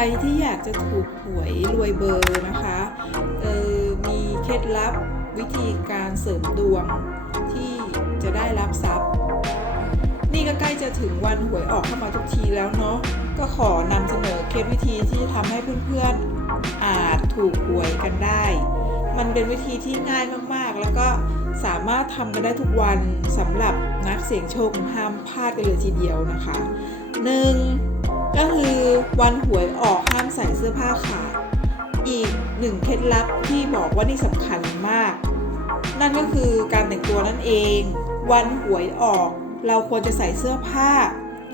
รที่อยากจะถูกหวยรวยเบอร์นะคะเออมีเคล็ดลับวิธีการเสริมดวงที่จะได้รับทรัพย์ นี่ก็ใกล้จะถึงวันหวยออกเข้ามาทุกทีแล้วเนาะก็ขอนำเสนอเคล็ดวิธีที่ทำให้เพื่อนๆอาจถูกหวยกันได้ มันเป็นวิธีที่ง่ายมากๆ แล้วก็สามารถทำกันได้ทุกวันสำหรับนักเสี่ยงโชคห้ามพลาดกันเลยทีเดียวนะคะหนึ่ง วันหวยออกห้ามใส่เสื้อผ้าขาด อีกหนึ่งเคล็ดลับที่บอกว่านี่สำคัญมาก นั่นก็คือการแต่งตัวนั่นเอง วันหวยออก เราควรจะใส่เสื้อผ้า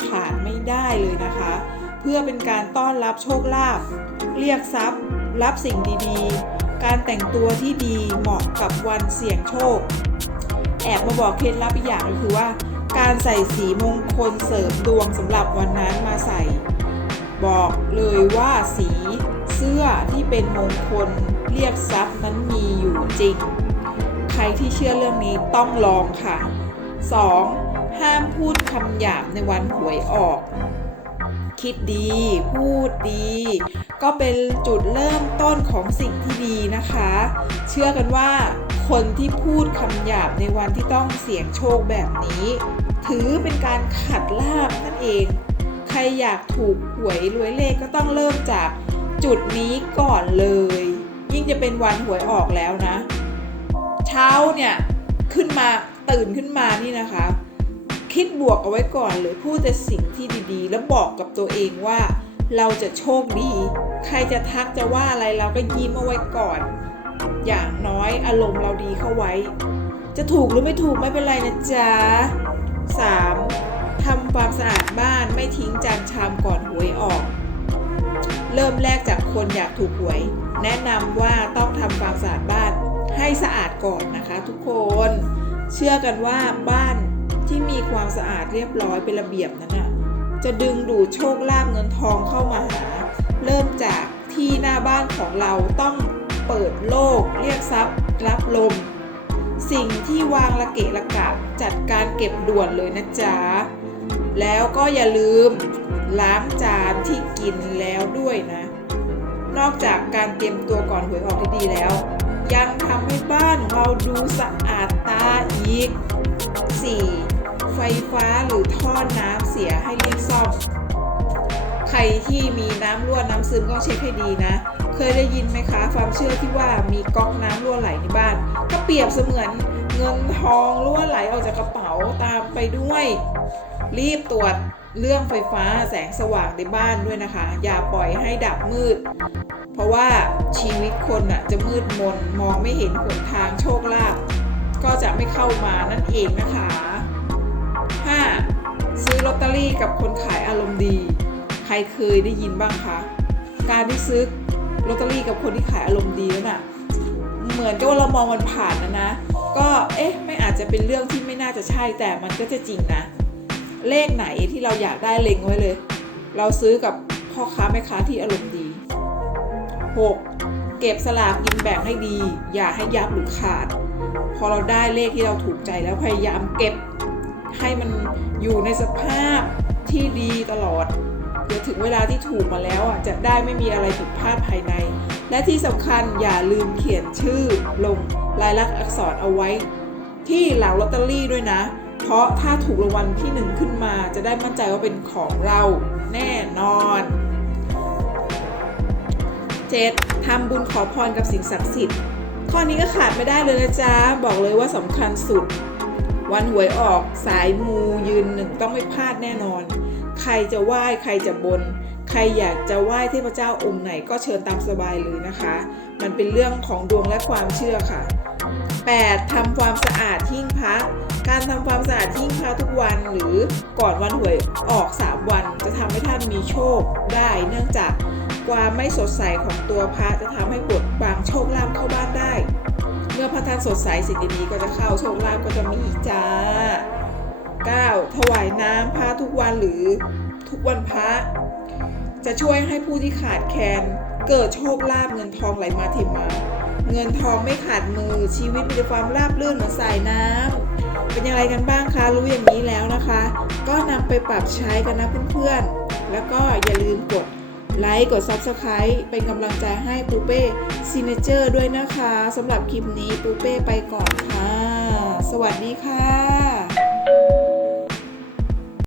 ขาดไม่ได้เลยนะคะ เพื่อเป็นการต้อนรับโชคลาภเรียกทรัพย์ รับสิ่งดีๆ การแต่งตัวที่ดีเหมาะกับวันเสี่ยงโชค แอบมาบอกเคล็ดลับอีกอย่างก็คือว่า การใส่สีมงคลเสริมดวงสำหรับวันนั้น บอกเลยว่าสีเสื้อที่เป็นมงคลเรียกทรัพย์นั้นมีอยู่จริง ใครที่เชื่อเรื่องนี้ต้องลองค่ะ 2. ห้ามพูดคำหยาบในวันหวยออก คิดดีพูดดี ก็เป็นจุดเริ่มต้นของสิ่งที่ดีนะคะ เชื่อกันว่าคนที่พูดคำหยาบในวันที่ต้องเสี่ยงโชคแบบนี้ ถือเป็นการขัดลาบนั่นเอง รอยากถูกหวยรวยเลขก็ต้องเริ่มจากจุดนี้ก่อนเลย ยิ่งจะเป็นวันหวยออกแล้วนะ เช้าเนี่ยขึ้นมาตื่นขึ้นมานี่นะคะ คิดบวกเอาไว้ก่อนเลยพูดแต่สิ่งที่ดีๆ แล้วบอกกับตัวเองว่าเราจะโชคดี ใครจะทักจะว่าอะไรเราก็ยิ้มเอาไว้ก่อน อย่างน้อยอารมณ์เราดีเข้าไว้ จะถูกหรือไม่ถูกไม่เป็นไรนะจ๊ะ 3. ทำความสะอาด ทิ้งจานชามก่อนหวยออก เริ่มแรกจากคนอยากถูกหวย แนะนำว่าต้องทำความสะอาดบ้านให้สะอาดก่อนนะคะทุกคน เชื่อกันว่าบ้านที่มีความสะอาดเรียบร้อยเป็นระเบียบนั้นน่ะจะดึงดูดโชคลาภเงินทองเข้ามาหา เริ่มจากที่หน้าบ้านของเราต้องเปิดโลก เรียกทรัพย์รับลม สิ่งที่วางระเกะระกะจัดการเก็บด่วนเลยนะจ๊ะ แล้วก็อย่าลืมล้างจานที่กินแล้วด้วยนะ นอกจากการเตรียมตัวก่อนหวยออกที่ดีแล้ว ยังทำให้บ้านของเราดูสะอาดตาอีก 4. ไฟฟ้าหรือท่อน้ำเสียให้รีบซ่อมใครที่มีน้ำรั่วน้ำซึมก็เช็คให้ดีนะ เคยได้ยินไหมคะความเชื่อที่ว่ามีก๊อกน้ำรั่วไหลในบ้าน ก็เปรียบเสมือน เงินทองรั่วไหลออกจากกระเป๋าตามไปด้วย รีบตรวจเรื่องไฟฟ้าแสงสว่างในบ้านด้วยนะคะ อย่าปล่อยให้ดับมืด เพราะว่าชีวิตคนน่ะจะมืดมนมองไม่เห็นหนทางโชคลาภก็จะไม่เข้ามานั่นเองนะคะ 5. ซื้อลอตเตอรี่กับคนขายอารมณ์ดี ใครเคยได้ยินบ้างคะ การที่ซื้อลอตเตอรี่กับคนที่ขายอารมณ์ดีแล้วน่ะ เหมือนกับว่าเรามองมันผ่านนะนะ ก็เอ๊ะไม่อาจจะเป็นเรื่องที่ไม่น่าจะใช่แต่มันก็จะจริงนะ เลขไหนที่เราอยากได้เล็งไว้เลย เราซื้อกับพ่อค้าแม่ค้าที่อารมณ์ดี 6. เก็บสลากกินแบ่งให้ดี อย่าให้ยับหรือขาด พอเราได้เลขที่เราถูกใจแล้วพยายามเก็บให้มันอยู่ในสภาพที่ดีตลอดเดี๋ยวถึงเวลาที่ถูกมาแล้วอะจะได้ไม่มีอะไรผิดพลาดภายใน และที่สำคัญอย่าลืมเขียนชื่อลง ลายลักษณ์อักษรเอาไว้ ที่หลังลอตเตอรี่ด้วยนะ เพราะถ้าถูกรางวัลที่หนึ่งขึ้นมาจะได้มั่นใจว่าเป็นของเราแน่นอน 7. ทำบุญขอพรกับสิ่งศักดิ์สิทธิ์ข้อนี้ก็ขาดไม่ได้เลยนะจ๊ะ บอกเลยว่าสำคัญสุด วันหวยออกสายมูยืนหนึ่งต้องไม่พลาดแน่นอน ใครจะไหว้ใครจะบน ใครอยากจะไหว้เทพเจ้าองค์ไหนก็เชิญตามสบายเลยนะคะ มันเป็นเรื่องของดวงและความเชื่อค่ะ 8. ทำความสะอาดหิ้งพระการทำความสะอาดหิ้งพระทุกวันหรือก่อนวันหวยออก 3 วัน จะทำให้ท่านมีโชคได้ เนื่องจากความไม่สดใสของตัวพระจะทำให้บดบังโชคลาภเข้าบ้านได้ เมื่อพระท่านสดใสสิ่งดีๆก็จะเข้าโชคลาภก็จะมีจ้า 9. ถวายน้ำพระทุกวันหรือทุกวันพระ จะช่วยให้ผู้ที่ขาดแคลนเกิดโชคลาภเงินทองไหลมาเทมา เงินทองไม่ขาดมือชีวิตมีแต่ความราบรื่นเหมือนสายน้ำเป็นอย่างไรกันบ้างคะรู้อย่างนี้แล้วนะคะ ก็นำไปปรับใช้กันนะเพื่อนๆ แล้วก็อย่าลืมกดไลค์กด Subscribe เป็นกำลังใจให้ปูเป้ซีเนเจอร์ด้วยนะคะสำหรับคลิปนี้ปูเป้ไปก่อนค่ะ สวัสดีค่ะ